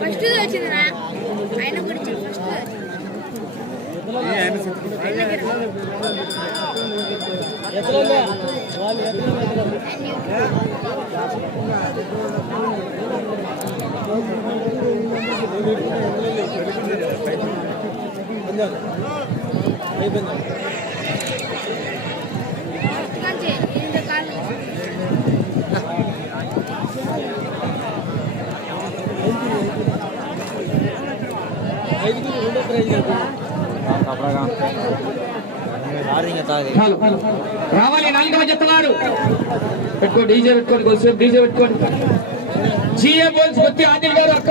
First వచ్చిందిరా ఆయన గురించి ఫస్ట్ మంచి రావాలి నాలుగవ జత వారు పెట్టుకో డీజే పెట్టుకోండి కొద్దిసేపు డీజే పెట్టుకోండి. జిఏ బోల్స్ కొద్ది ఆదిల్ గారు అక్క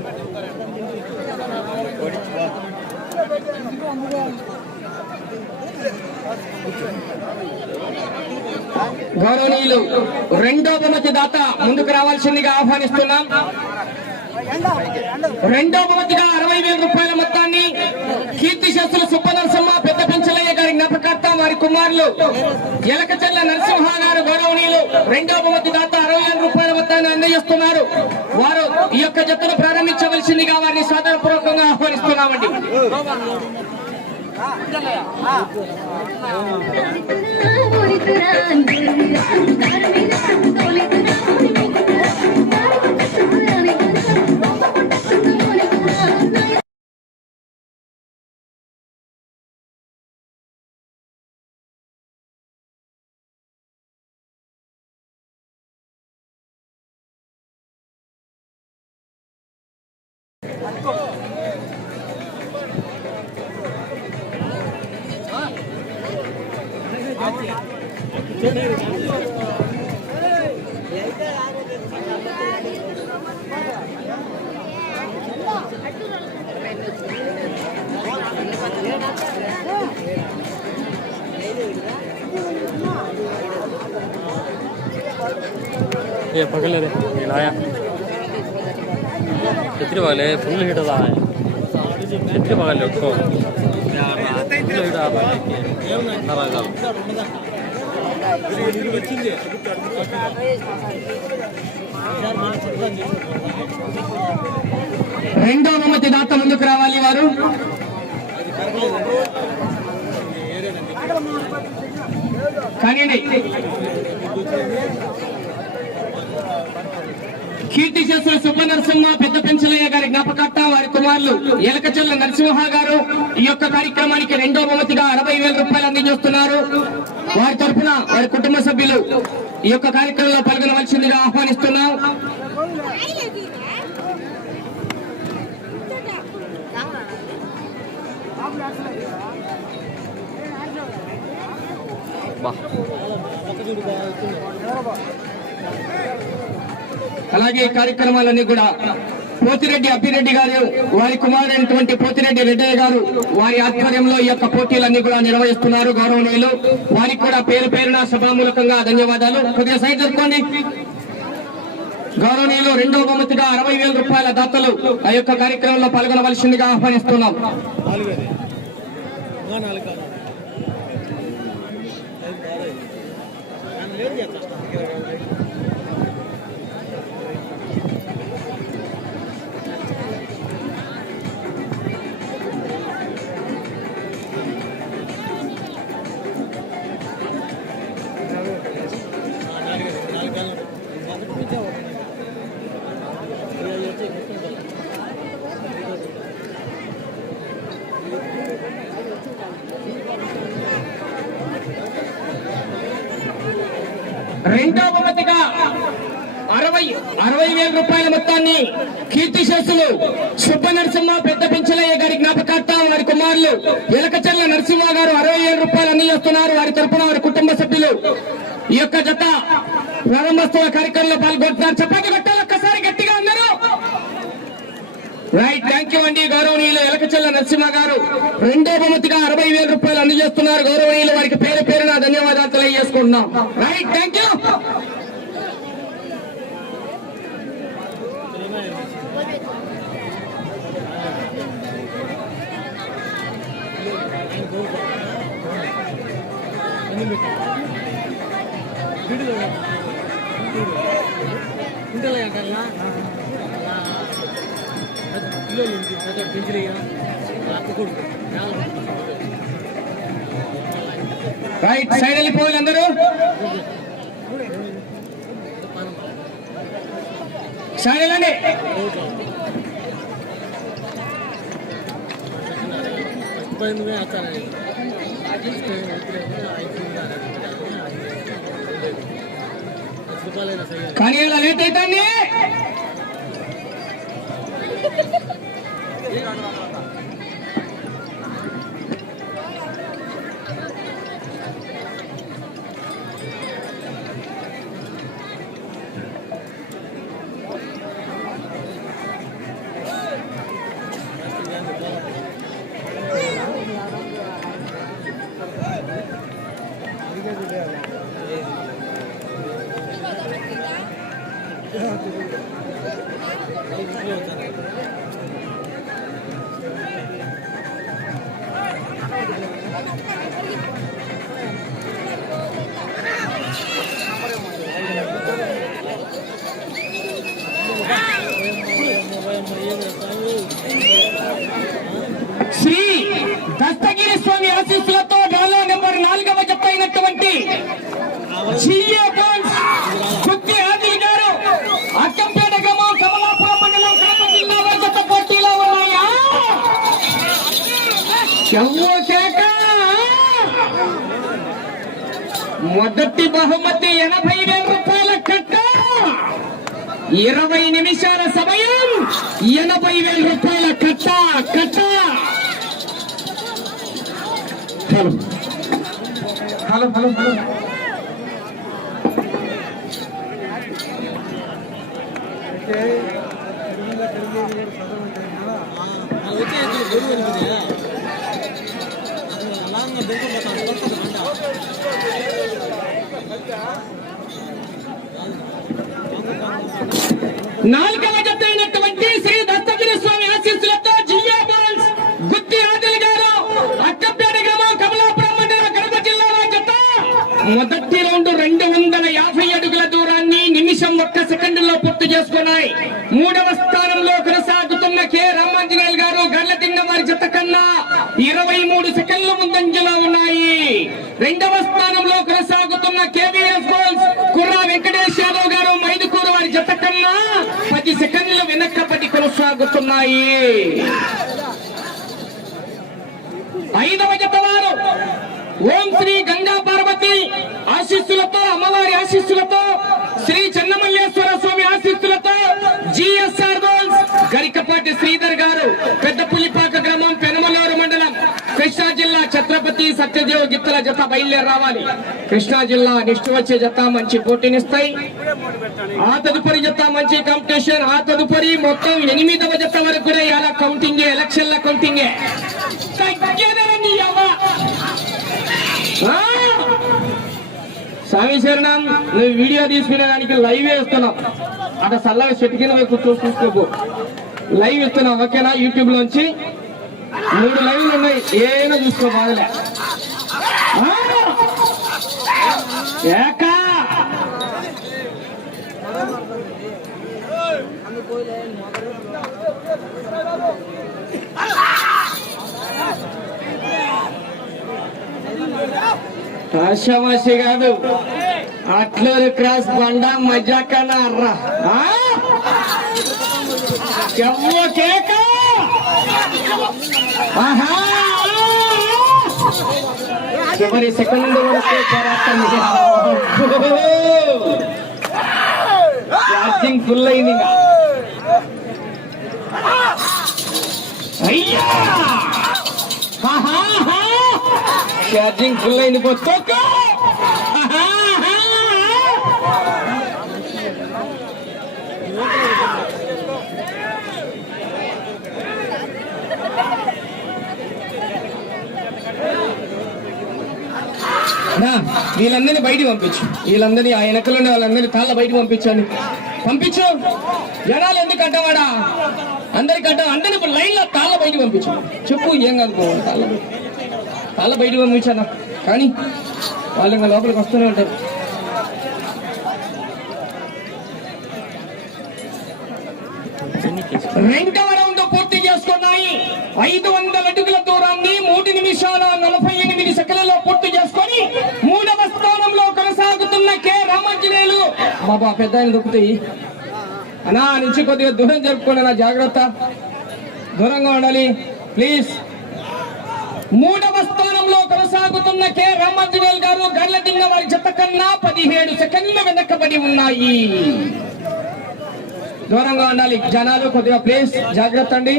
గౌరవనీయులు రెండో బహుమతి దాత ముందుకు రావాల్సిందిగా ఆహ్వానిస్తున్నాం. రెండో బహుమతిగా అరవై వేల రూపాయల మొత్తాన్ని కీర్తి శస్త్రులు సుబ్బనరసమ్మ పెద్ద పెంచలయ్య గారి జ్ఞాపకార్థం వారి కుమారులు ఎలకచెల్ల నరసింహ గారు గౌరవనీయులు రెండో బహుమతి దాత అరవై వేల రూపాయల మొత్తాన్ని అందజేస్తున్నారు. వారు ఈ యొక్క జట్టును ప్రారంభించవలసిందిగా వారిని సాధారణ ఆహ్వానిస్తున్నామండి ये पकड़ ले रे ये लाया कितने वाले फुल हिट रहा है कितने पकड़ ले उसको फुल हिट आ रहा है नाराज రెండో బహుమతి దాత ముందుకు రావాలి వారు కానీ కీర్తి చేసిన సుబ్బనరసింహ పెద్ద పెంచలయ్య గారి జ్ఞాపకార్థం వారి కుమారులు ఎలకచల్ల నరసింహ గారు ఈ యొక్క కార్యక్రమానికి రెండో బహుమతిగా అరవై వేల రూపాయలు అందించేస్తున్నారు. వారి తరఫున వారి కుటుంబ సభ్యులు ఈ యొక్క కార్యక్రమంలో పాల్గొనవలసిందిగా ఆహ్వానిస్తున్నాం. బా అలాగే ఈ కార్యక్రమాలన్నీ కూడా పోతిరెడ్డి అప్పిరెడ్డి గారు వారి కుమారుడైనటువంటి పోతిరెడ్డి రెడ్డయ్య గారు వారి ఆధ్వర్యంలో ఈ యొక్క పోటీలన్నీ కూడా నిర్వహిస్తున్నారు గౌరవనీయులు. వారికి కూడా పేరు పేరున సభామూలకంగా ధన్యవాదాలు. కొద్దిగా సైడ్ జరుపుకోండి. గౌరవనీయులు రెండో బహుమతిగా అరవై వేల రూపాయల దాతలు ఆ యొక్క కార్యక్రమంలో పాల్గొనవలసిందిగా ఆహ్వానిస్తున్నాం. రెండవ మతిగా అరవై అరవై వేల రూపాయల మొత్తాన్ని కీర్తి శస్సులు సుబ్బ నరసింహ పెద్ద పెంచలయ్య గారి జ్ఞాపకార్థం వారి కుమారులు ఎలకచర్ల నరసింహ గారు అరవై వేల రూపాయలు అందజేస్తున్నారు వారి తరఫున వారి కుటుంబ సభ్యులు ఈ యొక్క జత ప్రారంభోత్సవ కార్యక్రమంలో పాల్గొంటున్నారు. చెప్పండి కొట్టాలి ఒక్కసారి గట్టిగా అందరూ రైట్ థ్యాంక్ యూ అండి గౌరవనీయులు ఎలకచెల్ల నరసింహ గారు. రెండో బహుమతిగా అరవై వేల రూపాయలు అందజేస్తున్నారు. గౌరవనీయులు వారికి పేరు పేరు నా ధన్యవాదాలు తెలియజేసుకుంటున్నాం. Right thank you right side వెళ్ళిపోవాలి అందరూ. సైడ్ వెళ్ళండి. కానీ ఇలా లేట్ అవుతాండి ఎనభై వేల రూపాయల కట్ట ఇరవై నిమిషాల సమయం ఎనభై వేల రూపాయల కట్ట కట్ట హలో హలో హలో హలో నాలుగవ జత అయినటువంటి శ్రీ దత్తగిరి స్వామి ఆశీస్సులతో జియా బాల్స్ గుత్తి ఆదిల్ గారు అక్కపేట గ్రామం కమలాపురం మండలం కడప జిల్లా జత. మొదటి రౌండ్ రెండు వందల యాభై అడుగుల దూరాన్ని నిమిషం ఒక్క సెకండ్లో పూర్తి చేసుకున్నాయి. మూడవ స్థానంలో కొనసాగుతున్న కె. రామాంజనేయులు గారు గల్లతిన్న వారి జత కన్నా ఇరవై మూడు సెకండ్ల ముందంజలో రెండవ స్థానంలో కొనసాగుతున్న కేవీఎస్ గోల్స్ కుర్రా వెంకటేష్ యాదవ్ గారు మైదుకూరు వారి జత కన్నా పది సెకండ్లు వెనక్కబడి కొనసాగుతున్నాయి. ఐదవ జత వారు ఓం శ్రీ గంగా పార్వతి ఆశీస్సులతో అమ్మవారి ఆశీస్సులతో శ్రీ చెన్నమల్లేశ్వర స్వామి ఆశీస్సులతో జిఎస్ఆర్ గోల్స్ గరికపాటి శ్రీధర్ గారు పెద్దపుల్లి పులిపాక గ్రామం పెనమలూరు మండలం కృష్ణా జిల్లా ఛత్రపతి సత్యదేవ్ గిత్తల జత బయలుదేరి రావాలి. కృష్ణా జిల్లా నెక్స్ట్ వచ్చే జత మంచి పోటీనిస్తాయి. ఆ తదుపరి జత మంచి కాంపిటీషన్ ఆ తదుపరి మొత్తం ఎనిమిదవ జత వరకు కూడా ఇలా కౌంటింగ్ ఎలక్షన్ల కౌంటింగ్ తగ్గేదని స్వామి శరణం నువ్వు వీడియో తీసుకునే దానికి లైవ్ వేస్తున్నావు అక్కడ చల్లగా చెట్టుకిన వైపు పోయి చూసుకోకు. లైవ్ ఇస్తున్నావు ఓకేనా? యూట్యూబ్ లోంచి. మూడు లైవ్లు ఉన్నాయి. ఏమైనా చూసుకో బాగలే ఆ! కాదు అట్లూరు క్రాస్ బండ మజాకన అర్ర కేక ఆహా! చివరి సెకండ్ వరకు పోరాటం ఛార్జింగ్ ఫుల్ అయింది అయ్యా! ఛార్జింగ్ ఫుల్ అయింది. పోతే పొత్తొక్క వీళ్ళందరినీ బయటికి పంపించు. వీళ్ళందరినీ ఆ వెనకలు వాళ్ళందరినీ తాళ్ళ బయటికి పంపించండి. పంపించు. జనాలు ఎందుకు అడ్డవాడా అందరికి అడ్డ అందరిని ఇప్పుడు లైన్లో తాళ్ళ బయటికి పంపించు. చెప్పు ఏం కాదు తాళ్ళ. బయట. తాళ్ళ బయటికి పంపించానా కానీ వాళ్ళు ఇంకా లోపలికి వస్తూనే ఉంటారు. రెండవ రౌండ్ పూర్తి చేసుకున్నాయి. ఐదు వందల అడుగుల దూరాన్ని మూడు నిమిషాల నలభై ఎనిమిది సెకండ్లలో పూర్తి చేసుకొని మూడవ స్థానంలో కొనసాగుతున్న కె. రామాంజనేయులు. బాబా పెద్ద ఆయన దొక్కుతాయి. అనా నుంచి కొద్దిగా దూరం జరుపుకోండి నా జాగ్రత్త. దూరంగా ఉండాలి. ప్లీజ్. మూడవ స్థానంలో కొనసాగుతున్న కె. రామాంజనేయులు గారు గర్ల దిన్న వారి జత కన్నా పదిహేడు సెకండ్లు వెనకబడి ఉన్నాయి. దూరంగా ఉండాలి. జనాలు కొద్దిగా ప్లీజ్ జాగ్రత్త అండి.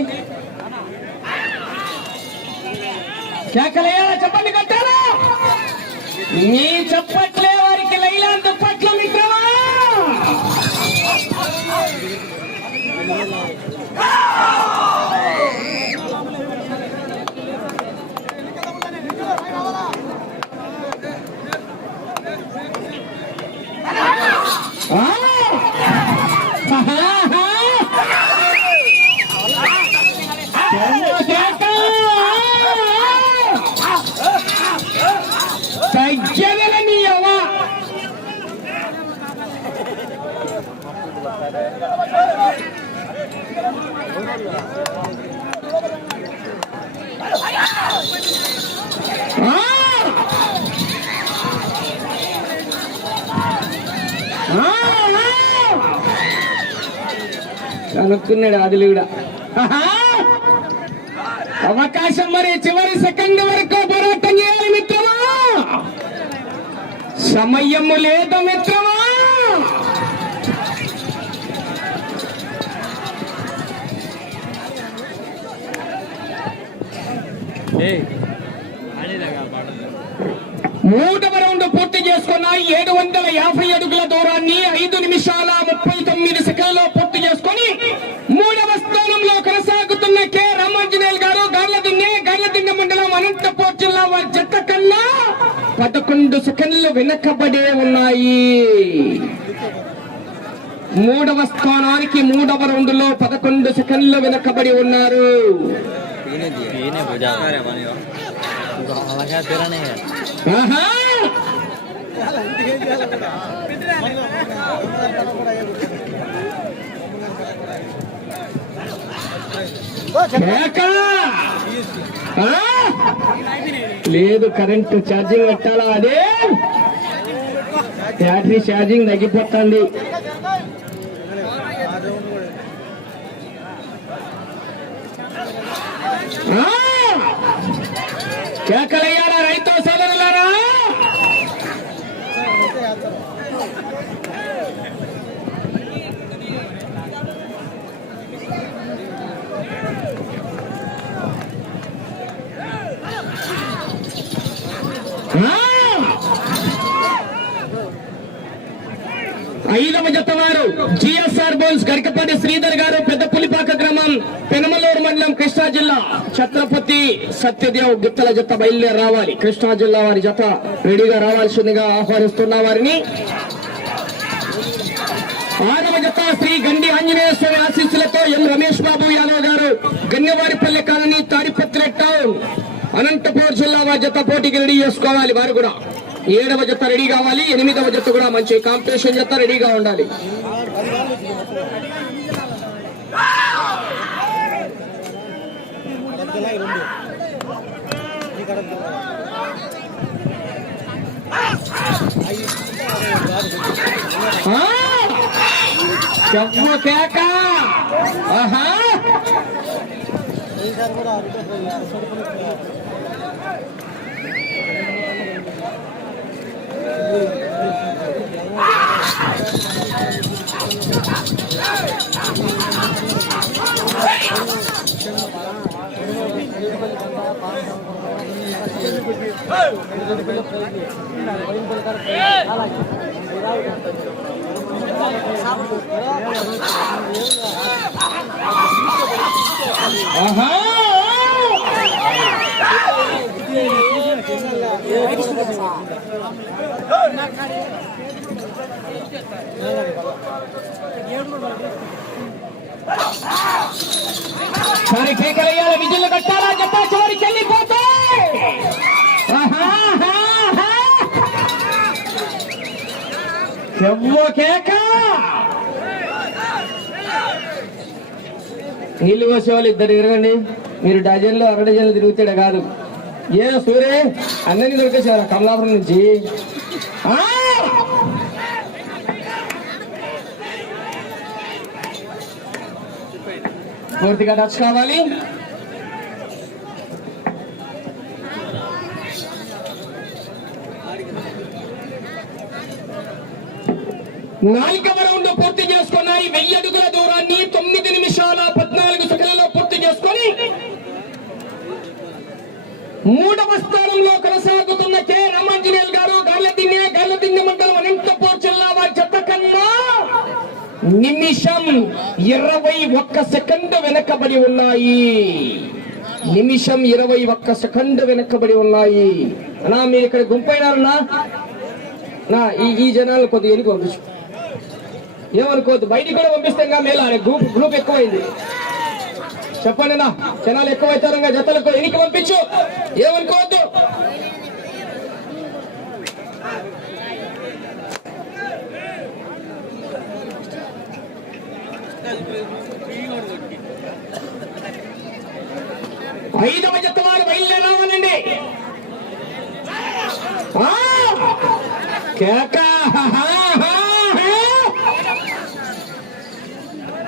కేకలేయాలా చెప్పండి కంటే మీ చప్పట్లే వారికి లైలా దుప్పట్ల మిత్రమా ఆ! ఆహాహా! తగ్గదల నీ అవ్వ ఆ! ఆ! ఆ! కనుక్కున్నాడు ఆదిలు కూడా! అవకాశం మరి చివరి సెకండ్ వరకు పోరాటం చేయాలి మిత్రమా? సమయము లేదు మిత్రమా? మూడవ రౌండ్ పూర్తి చేసుకున్న ఏడు వందల యాభై అడుగుల దూరాన్ని ఐదు నిమిషాల ముప్పై తొమ్మిది సెకండ్లో పూర్తి చేసుకొని మూడవ స్థానంలో కొనసాగుతున్న కె రామాంజనేయులు గారు గార్లదిన్నె గార్లదిన్నె మండలం అనంతపూర్ జిల్లా వారి జట్ట కన్నా పదకొండు సెకండ్లు వెనకబడే ఉన్నాయి. మూడవ స్థానానికి మూడవ రౌండ్లో పదకొండు సెకండ్లు వెనకబడి ఉన్నారు. ఏకా లేదు కరెంట్ ఛార్జింగ్ పెట్టాలా అది? బ్యాటరీ ఛార్జింగ్ తగ్గిపోతుంది. కేకలయ్యారా రైతు సోదరులారా? జిఎస్ఆర్ గరికపాటి శ్రీధర్ గారు పెద్ద పులిపాక గ్రామం పెనమలూరు మండలం కృష్ణా జిల్లా. ఛత్రపతి సత్యదేవ్ గుత్తల జత బయలుదేరి రావాలి. కృష్ణా జిల్లా వారి జత రెడీగా రావాల్సిందిగా ఆహ్వానిస్తున్న వారిని ఆరవ జత శ్రీ గండి ఆంజనేయ స్వామి ఆశీస్సులతో ఎం రమేష్ బాబు యాదవ్ గారు గన్యవారిపల్లె కాలనీ తాడిపత్రి టౌన్ అనంతపూర్ జిల్లా వారి జత పోటీకి రెడీ చేసుకోవాలి వారు కూడా. ఏడవ జత రెడీ కావాలి ఎనిమిదవ జత కూడా మంచి కాంపిటీషన్ జత రెడీగా ఉండాలి. ఆ! కేక ఆహా ఆహా సరే కేకలయ్యాల విజులు కట్టాలా చెప్పా చివరికి వెళ్ళిపోతే ఆహా, ఆహా, ఆహా. చెవ్వ కేక నీళ్ళు పోసేవాళ్ళు ఇద్దరు తిరగండి. మీరు డజన్లు అర డజన్లు తిరుగుతాడే కాదు. ఏ సూర్య అందరినీ దొరికేసారు కమలాపురం నుంచి? పూర్తిగా టచ్ కావాలి నాలుగవ రౌండ్ పూర్తి చేసుకున్నాయి. వెయ్యి అడుగుల దూరాన్ని తొమ్మిది నిమిషాల పద్నాలుగు సెకండ్లలో పూర్తి చేసుకొని మూడవ స్థానంలో కొనసాగుతున్న కె. రామాంజనేయులు గారు గార్లదిన్నె గార్లదిన్నె మండలం అనంతపూర్ జిల్లా వారి చెత్త కన్నా నిమిషం ఇరవై ఒక్క సెకండ్ వెనకబడి ఉన్నాయి. నిమిషం ఇరవై ఒక్క సెకండ్ వెనకబడి ఉన్నాయి. అన్నా మీరు ఇక్కడ గుంపైనారన్నా? నా ఈ ఈ జనాలు కొద్దిగా ఎనికి పంపించు ఏమనుకోవద్దు. బయటికి కూడా పంపిస్తాం మేలా. గ్రూప్ గ్రూప్ ఎక్కువైంది. చెప్పండి నా జనాలు ఎక్కువైతారు ఇంకా జతలకు ఎనికి పంపించు. ఏమనుకోవద్దు. ఐదవ జత వారు బయలుదేరామనండి. కేకా కేక!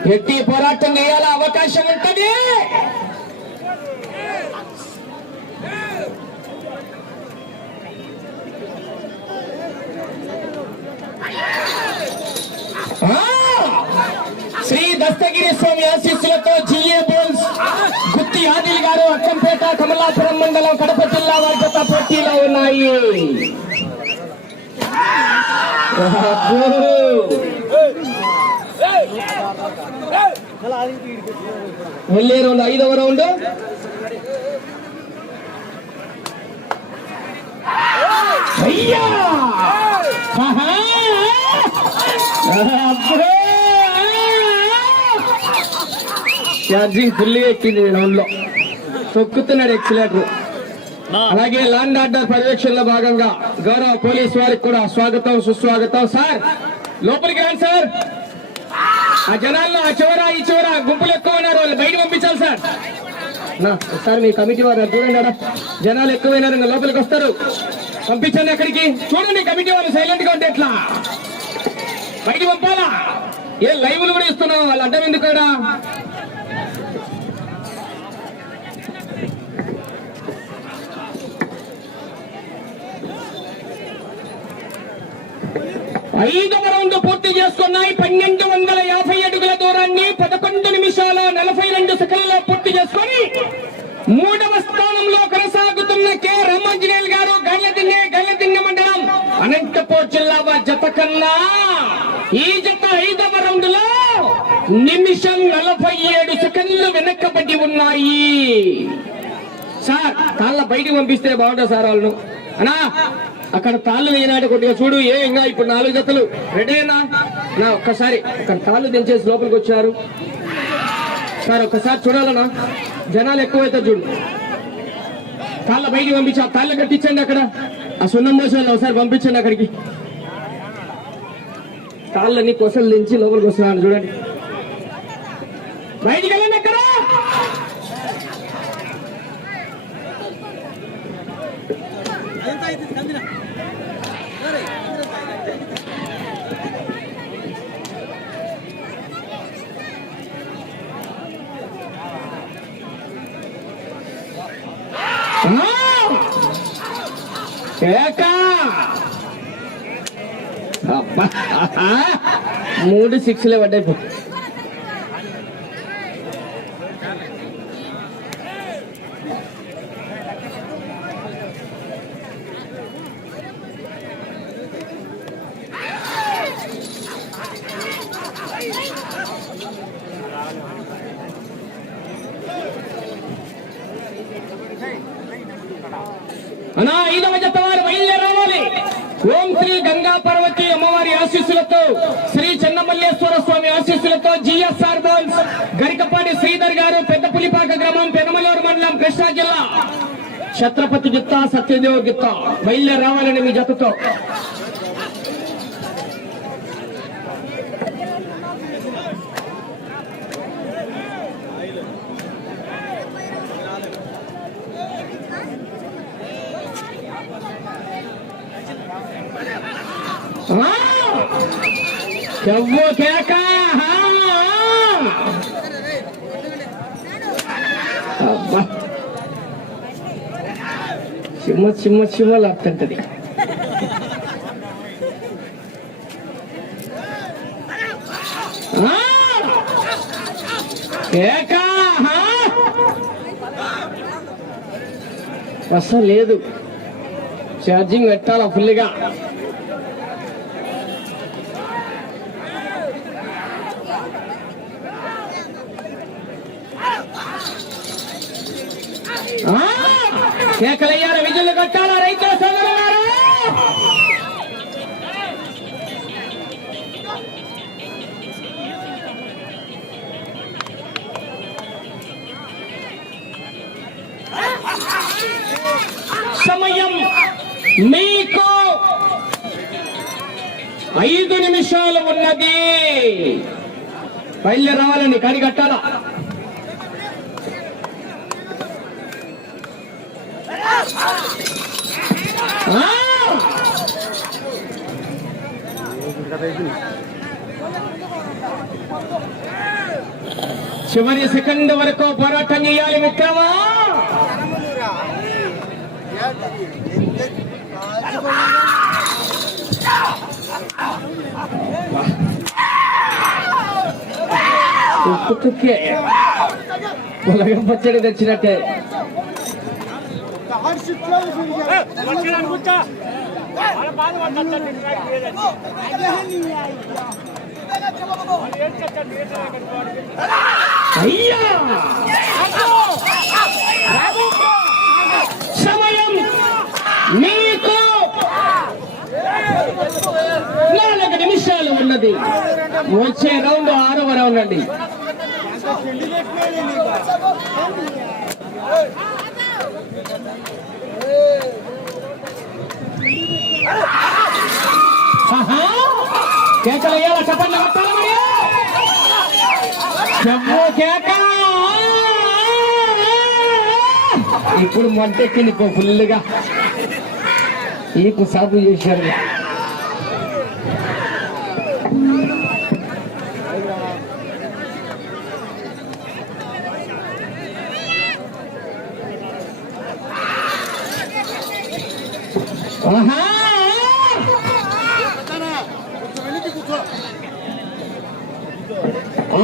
గట్టి పోరాటం చేయాల? అవకాశం ఉంటది! శ్రీ దస్తగిరి స్వామి ఆశీస్సులతో జిఏ బోల్స్ గుత్తి ఆదిల్ గారు అక్కంపేట కమలాపురం మండలం కడప జిల్లా వారి జత పోటీలో ఉన్నాయి. అబ్బో! వెళ్ళే రౌండ్ ఐదవ రౌండ్. అయ్యా! అబ్బో! ఛార్జింగ్ ఫుల్ ఎక్కింది రౌండ్లో తొక్కుతున్నాడు ఎక్సిలేటర్. అలాగే ల్యాండ్ ఆర్డర్ పర్యవేక్షణలో భాగంగా గౌరవ పోలీస్ వారికి కూడా స్వాగతం సుస్వాగతం. సార్ లోపలికి రండి సార్. ఆ జనాల్లో ఆ చివర ఈ చివర గుంపులు ఎక్కువ ఉన్నారు. వాళ్ళు బయట పంపించాలి సార్. ఒకసారి సార్ మీ కమిటీ వారు చూడండి జనాలు ఎక్కువైనారు ఇంకా లోపలికి వస్తారు. పంపించండి అక్కడికి. చూడండి కమిటీ వారు సైలెంట్గా ఉంటే ఎట్లా? బయట పంపాలా? ఏ లైవ్లు కూడా ఇస్తున్నాం వాళ్ళు అడ్డం ఎందుకు ఐదవ రౌండ్ పూర్తి చేసుకున్నాయి. పన్నెండు వందల యాభై అడుగుల దూరాన్ని పదకొండు నిమిషాల నలభై రెండు సెకండ్లలో పూర్తి చేసుకొని మూడవ స్థానంలో కొనసాగుతున్న కె. రామాంజనేయులు గారు గల్లదిన్నె గల్లదిన్నె మండలం అనంతపూర్ జిల్లా జత కన్నా ఈ జత ఐదవ రౌండ్లో నిమిషం నలభై ఏడు సెకండ్లు వెనక్కబడి ఉన్నాయి. సార్ కాళ్ళ బయటికి పంపిస్తే బాగుంటుంది సార్ వాళ్ళను. అనా అక్కడ తాళ్ళు వేయనాడు కొద్దిగా చూడు ఏ ఇంకా ఇప్పుడు నాలుగు జతలు. రెడీనా నా ఒక్కసారి అక్కడ తాళ్ళు దించేసి లోపలికి వచ్చారు. సార్ ఒక్కసారి చూడాలనా జనాలు ఎక్కువైతే చూడు. తాళ్ళ బయటికి పంపించి ఆ తాళ్ళ కట్టించండి అక్కడ. ఆ సున్నం మోసాలు ఒకసారి పంపించండి అక్కడికి. తాళ్ళని కొసలు దించి లోపలికి వస్తున్నాను చూడండి. బయటికి వెళ్ళండి అక్కడ ఏకా అబ్బా. మూడు సిక్స్లే పడ్డాయి పో. అనా ఐదవ జత వారు బయలుదేరావాలి ఓం శ్రీ గంగా పార్వతి అమ్మవారి ఆశీస్సులతో శ్రీ చెన్నమల్లేశ్వర స్వామి సిఎస్ఆర్ జిఎస్ఆర్ బోన్స్ గరికపాటి శ్రీధర్ గారు పెద్ద పులిపాక గ్రామం పెనమలూరు మండలం కృష్ణా జిల్లా. ఛత్రపతి గిత్త సత్యదేవ్ గిత్త బయలుదేరి రావాలని మీ జతతో. ఆ! చెవ్వు కేక! సింహ సింహ సింహలు అత్తంటది అసలు లేదు. ఛార్జింగ్ పెట్టాలా ఫుల్గా కేకలయ్యా సమయం మీకు ఐదు నిమిషాలు ఉన్నది. బయలుదేరి రావాలండి కానీ కట్టాలా? చివరి సెకండ్ వరకు పోరాటం చేయాలి మిత్రమా ఉప్పు తుక్కే పచ్చడి తెచ్చినట్టే. అయ్యా! సమయం మీకు నాలుగు నిమిషాలు ఉన్నది. వచ్చే రౌండ్ ఆరవ రౌండ్ అండి. కేకలు వేయాలా చెప్పండి కొట్టాలా చెప్పు కేక! ఇప్పుడు మంటెక్కింది ఫుల్గా ఈపు సాగు చేశారు.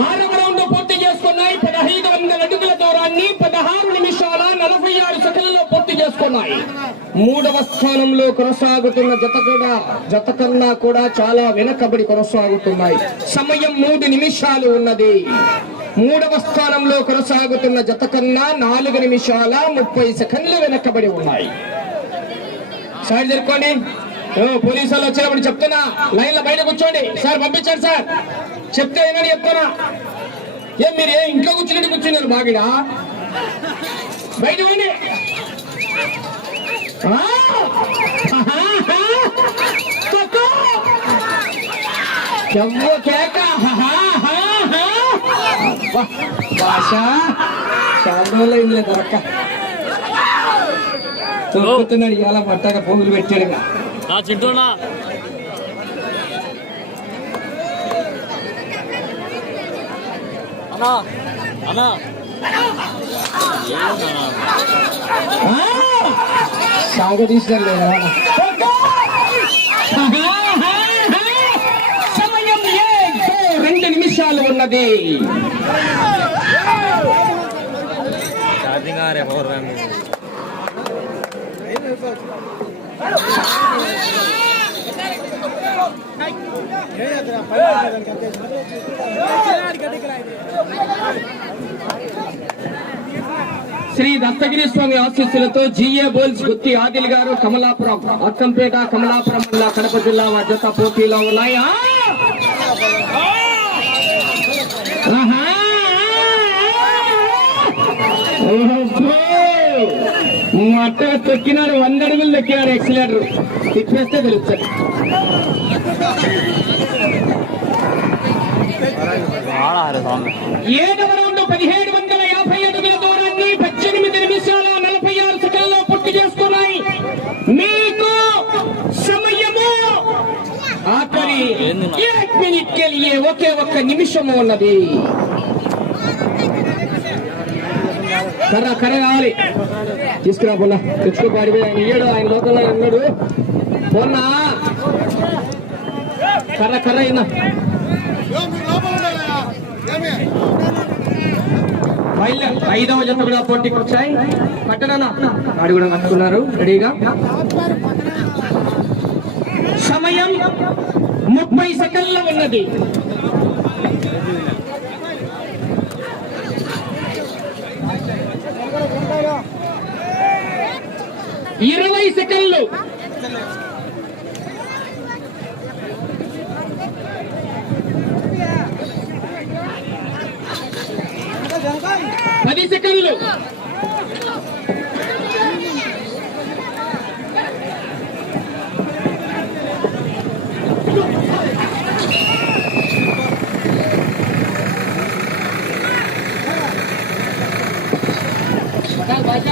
ఆరు రౌండ్ పూర్తి చేసుకున్నాయి. పదహైదు వందల అడుగుల దూరాన్ని పదహారు నిమిషాల నలభై ఆరు సెకండ్లలో పూర్తి చేసుకున్నాయి. మూడవ స్థానంలో కొనసాగుతున్న జత కూడా జత కన్నా కూడా చాలా వెనకబడి కొనసాగుతున్నాయి. సమయం మూడు నిమిషాలు ఉన్నది. మూడవ స్థానంలో కొనసాగుతున్న జత కన్నా నాలుగు నిమిషాల ముప్పై సెకండ్లు వెనకబడి ఉన్నాయి. సైడ్ జరుపుకోండి. ఓ, పోలీసు వాళ్ళు వచ్చినప్పుడు చెప్తున్నా. లైన్లో బయట కూర్చోండి. సార్ పంపించండి సార్. చెప్తే ఏమని చెప్తున్నా. ఏం మీరు ఏ ఇంట్లో కూర్చున్నట్టు కూర్చున్నారు బాగా బయట ఉండి ఎవ్వో కేక? హా, హా. భాష చాలా రోజులు దొరక్క. దొరుకుతున్నాడు ఇవాళ పట్టాక పోగులు పెట్టాడుగా ఆ చింటూనా అన్నా అన్నా ఏందన్నా? సాగదీశారు లేదా సమయం ఏదో రెండు నిమిషాలు ఉన్నది ఛార్జింగ్ ఆరే పవర్ బ్యాంక్ శ్రీ దత్తగిరి స్వామి ఆశీస్సులతో జిఏ బోల్స్ గుత్తి ఆదిల్ గారు కమలాపురం అక్కంపేట కమలాపురం జిల్లా కడప జిల్లా వద్దత పోటీలో ఉన్నాయి. ఓహో! మట్ట తొక్కినారు వంద అడుగులు తొక్కినారు ఎక్సలేటర్. తిప్పేస్తే తెలుస్తుంది ఏడవ రౌండ్ పదిహేడు వందల యాభై అడుగుల దూరాన్ని పద్దెనిమిది నిమిషాల నలభై ఆరు సెకండ్లో పూర్తి చేసుకున్నాయి. మీకు సమయము ఆఖరి మినిట్ కెలియే ఒకే ఒక్క నిమిషము ఉన్నది. కర్ర కర్ర కావాలి. తీసుకురా పొన్న తెచ్చుకో పాడిపోయి ఆయన ఇయ్యాడు ఆయన లోకంలో ఉన్నాడు. పొన్న కర్ర కర్ర అయినా ఐదవ జత కూడా పోటీకి వచ్చాయి. కట్టడనా? ఆడి కూడా కట్టుకున్నారు. రెడీగా? సమయం ముప్పై సెకండ్ల ఉన్నది. ఇరవై సెకండ్లు. పది సెకండ్లు. భాష